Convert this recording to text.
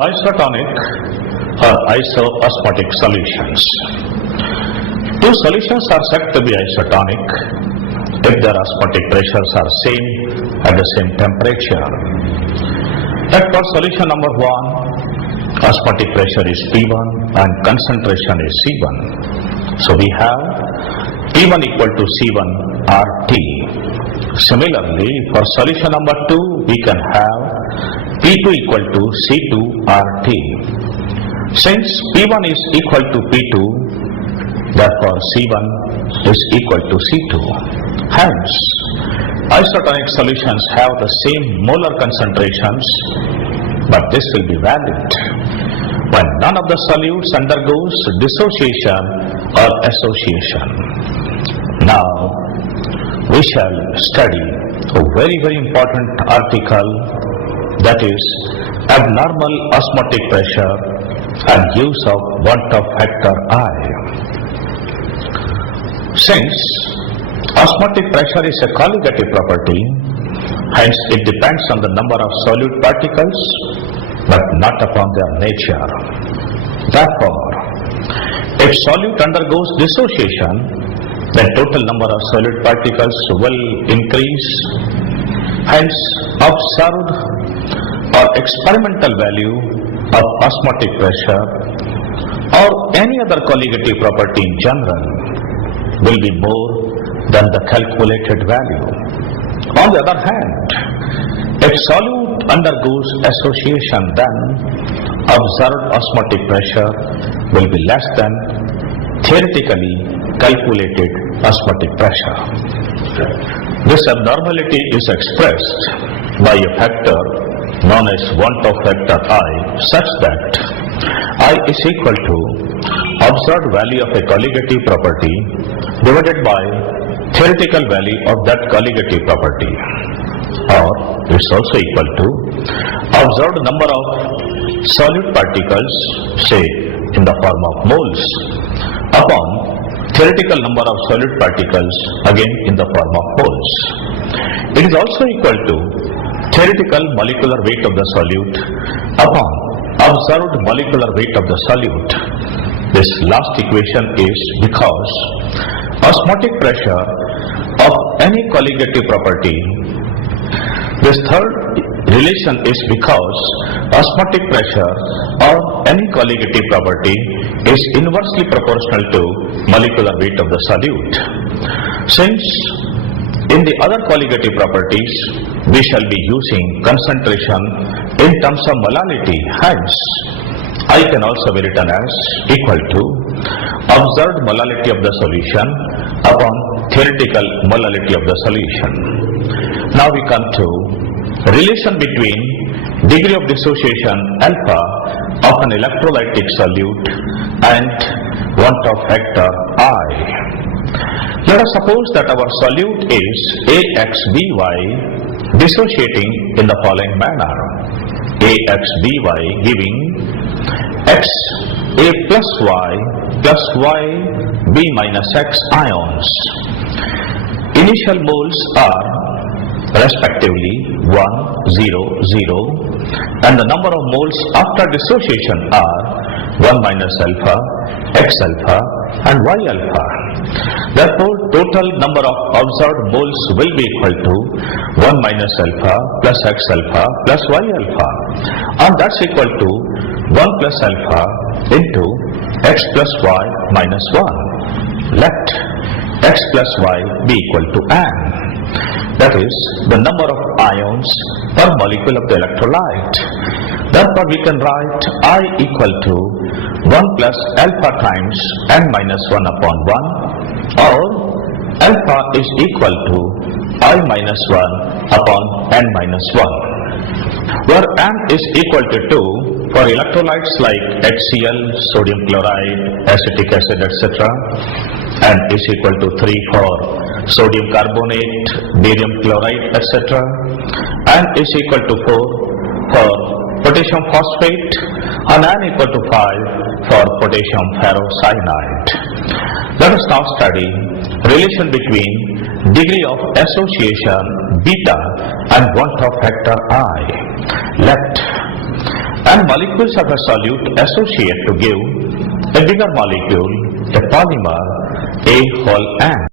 Isotonic or osmotic solutions. Two solutions are said to be isotonic if their osmotic pressures are same at the same temperature. That for solution number 1, osmotic pressure is P1 and concentration is C1. So we have P1 equal to C1 RT. Similarly, for solution number 2, we can have P2 equal to C2 RT. Since P1 is equal to P2, therefore C1 is equal to C2. Hence, isotonic solutions have the same molar concentrations, but this will be valid when none of the solutes undergoes dissociation or association. Now, we shall study a very important article, that is abnormal osmotic pressure and use of 1/2 factor I. Since osmotic pressure is a colligative property, hence it depends on the number of solute particles but not upon their nature. Therefore, if solute undergoes dissociation, then total number of solute particles will increase. Hence, observed or experimental value of osmotic pressure or any other colligative property in general will be more than the calculated value. On the other hand, if solute undergoes association, then observed osmotic pressure will be less than theoretically calculated osmotic pressure. This abnormality is expressed by a factor known as 1/2 factor I, such that I is equal to observed value of a colligative property divided by theoretical value of that colligative property, or it's also equal to observed number of solute particles, say in the form of moles, upon theoretical number of solute particles, again in the form of moles. It is also equal to theoretical molecular weight of the solute upon observed molecular weight of the solute. This last equation is because osmotic pressure of any colligative property. This third relation is because osmotic pressure of any colligative property is inversely proportional to molecular weight of the solute. Since in the other colligative properties we shall be using concentration in terms of molality, hence I can also be written as equal to observed molality of the solution upon theoretical molality of the solution. Now we come to relation between degree of dissociation alpha of an electrolytic solute and 1/2 factor I. Let us suppose that our solute is AXBY dissociating in the following manner. AXBY giving XA plus Y plus YB minus X ions. Initial moles are respectively 1, 0, 0, and the number of moles after dissociation are 1 minus alpha, X alpha and Y alpha. Therefore, total number of observed moles will be equal to 1 minus alpha plus X alpha plus Y alpha, and that's equal to 1 plus alpha into X plus Y minus 1. Let X plus Y be equal to N. That is the number of ions per molecule of the electrolyte. Therefore, we can write I equal to 1 plus alpha times N minus 1 upon 1, or alpha is equal to I minus 1 upon N minus 1, where N is equal to 2 for electrolytes like HCl, sodium chloride, acetic acid, etc., and is equal to 3 for sodium carbonate, barium chloride, etc., and is equal to 4 for potassium phosphate, and N equal to 5 for potassium ferrocyanide. Let us now study relation between degree of association beta and 1/2 factor I. Let And molecules of a solute associate to give a bigger molecule, a polymer, a whole ant.